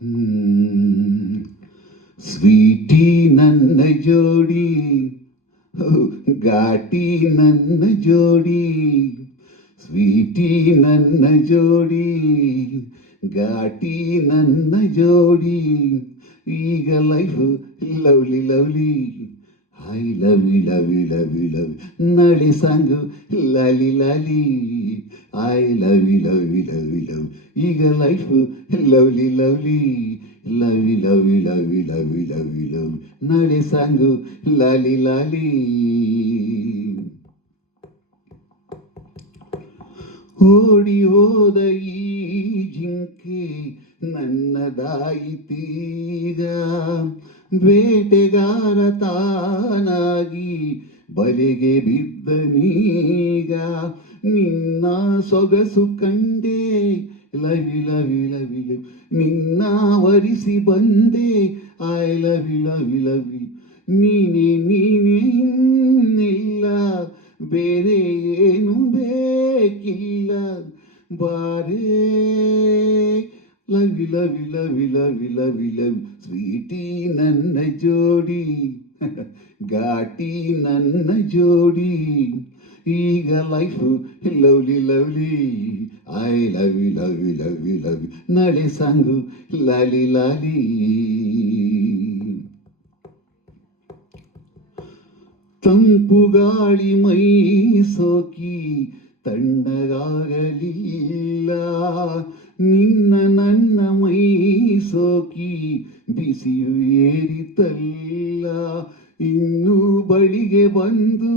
ಹ್ಮ್. Sweety ನನ್ನ ಜೋಡಿ, ಹೋ, ಘಾಟಿ ನನ್ನ ಜೋಡಿ. ಸ್ವೀಟಿ ನನ್ನ ಜೋಡಿ, ಘಾಟಿ ನನ್ನ ಜೋಡಿ. ಈಗ life lovely lovely. I love you love you love you love ನಾಳೆ ಸಾಂಗು ಲಾಲಿ ಲಾಲಿ. I love you love you love you love. ಈಗ life lovely lovely. Love you love you love you love you love you love ನಾಳೆ song ಲಾಲಿ ಲಾಲಿ. ಓಡಿ ಹೋದ ಈ ಜಿಂಕೆ ನನ್ನದಾಯಿತೀಗ. ಬೇಟೆಗಾರ ತಾನಾಗಿ ಬಲೆಗೆ ಬಿದ್ದನೀಗ. ನಿನ್ನ ಸೊಗಸು ಕಂಡೆ ಲವಿ ಲವಿ ಲವಿ ಲವಿ. ನಿನ್ನ ವರಿಸಿ ಬಂದೆ ಐ ಲವಿ ಲವಿ ಲವಿ. ನೀನೇ ನೀನೇ ಇನ್ನಿಲ್ಲ, ಬೇರೆ ಏನು ಬೇಕಿಲ್ಲ. ಬಾರೇ lovey lovey lovey lovey lovey lovey. Sweetie ನನ್ನ ಜೋಡಿ, ಘಾಟಿ ನನ್ನ ಜೋಡಿ. ಈಗ life lovely lovely. I love you love you love you love you ನಾಳೆ ಸಾಂಗು ಲಾಲಿ ಲಾಲಿ. ತಂಪು ಗಾಳಿ ಮೈ ಸೋಕಿ ತಣ್ಣಗಾಗಲಿಲ್ಲ. ನಿನ್ನ ನನ್ನ ಮೈ ಸೋಕಿ ಬಿಸಿಯು ಏರಿತಲ್ಲ. ಇನ್ನು ಬಳಿಗೆ ಬಂದು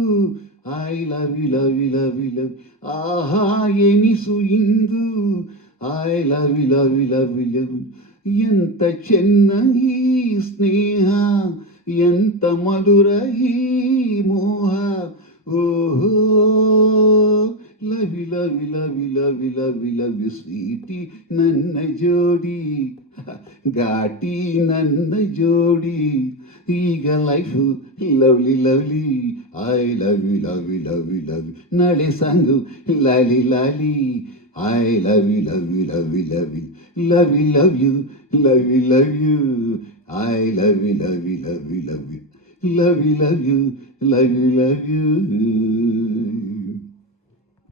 I love you love you love you love. ಆಹಾ ಎನಿಸು ಇಂದು I love you love you love you love. ಎಂತ ಚೆನ್ನ ಈ ಸ್ನೇಹ, ಎಂತ ಮಧುರ ಈ ಮೋಹ. ಓಹೋ love you love you love you love you love you love you. Sweetie ನನ್ನ ಜೋಡಿ, ಘಾಟಿ ನನ್ನ ಜೋಡಿ. ಈಗ life lovely lovely. I love you love you love you love you ನಾಳೆ ಸಾಂಗು ಲಾಲಿ ಲಾಲಿ. I love you love you love you love you love you love you love you love you. I love you love you love you love you love you love you love you love you.